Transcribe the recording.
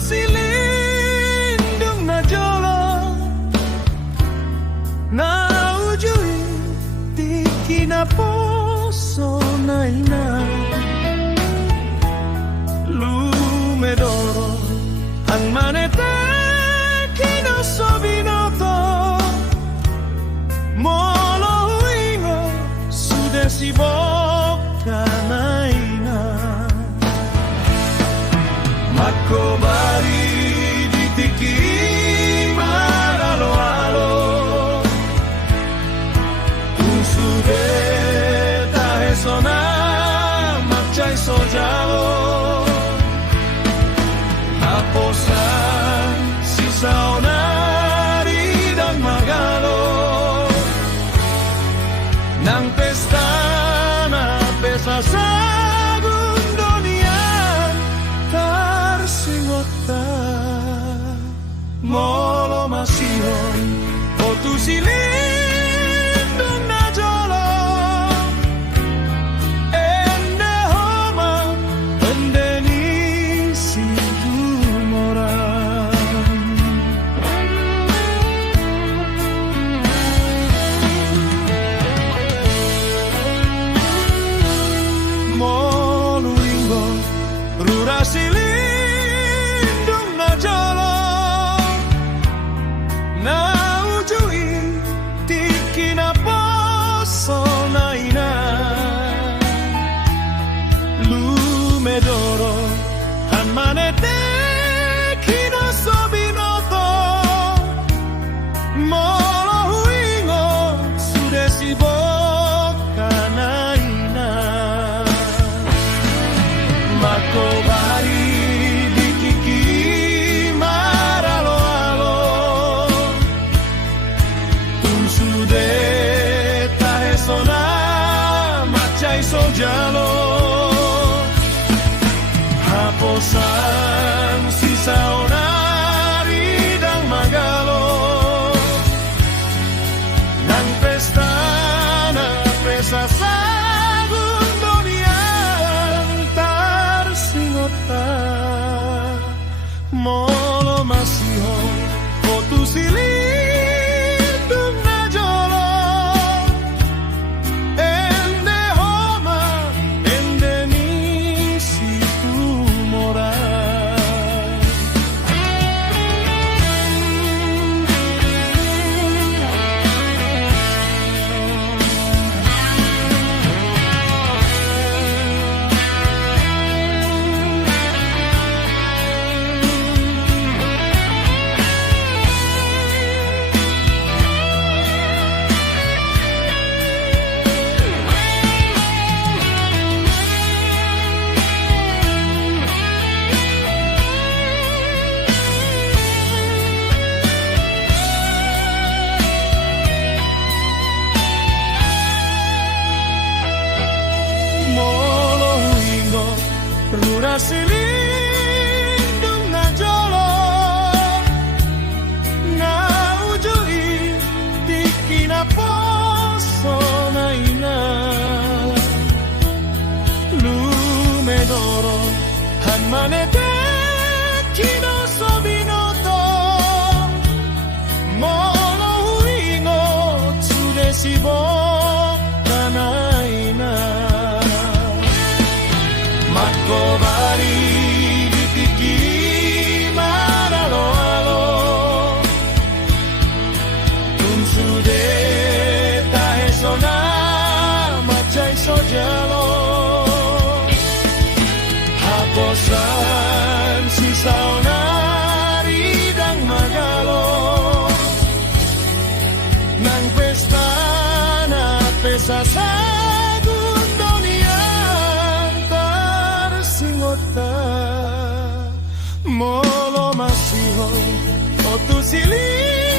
silindung na jolo na ujui tiki na poso na ina lumedoro ang manete kino sobinoto molo huingo sude si boka na ina Makobari di tiki maralo-alo Usude tahe sona macai sojalo Haposan sisa onari dan magalo Nang pesta na pesa sagung donian Tarsingota Molo masihon O tu silindung na jolo Ende homa Ende nisi humoran Molo ingo Rura silindung na jolo Na ujui tiki na poso na ina Lumedoro hanmanete kino sobinoto Molo huingo sude si boka na ina Makobari di tiki maralo-alo Sude tahe sona macai sojalo Haposan sisa onari dan magalo Nang pesta na pesa sagung donian tarsingota Molo masihon o tu silindung na jolo Ende homa ende nisi humoran Molo huingo Rura silindung na jolo Na ujui tiki na poso na ina Lumedoro hanmanete kino sobinoto Molo huingo tsude si boka na ina Makobari di tiki maralo-alo Sude tahe sona macai sojalo Haposan sisa onari dan magalo Nang pesta na pesa sagung donian tarsingota Molo masihon o tu silindung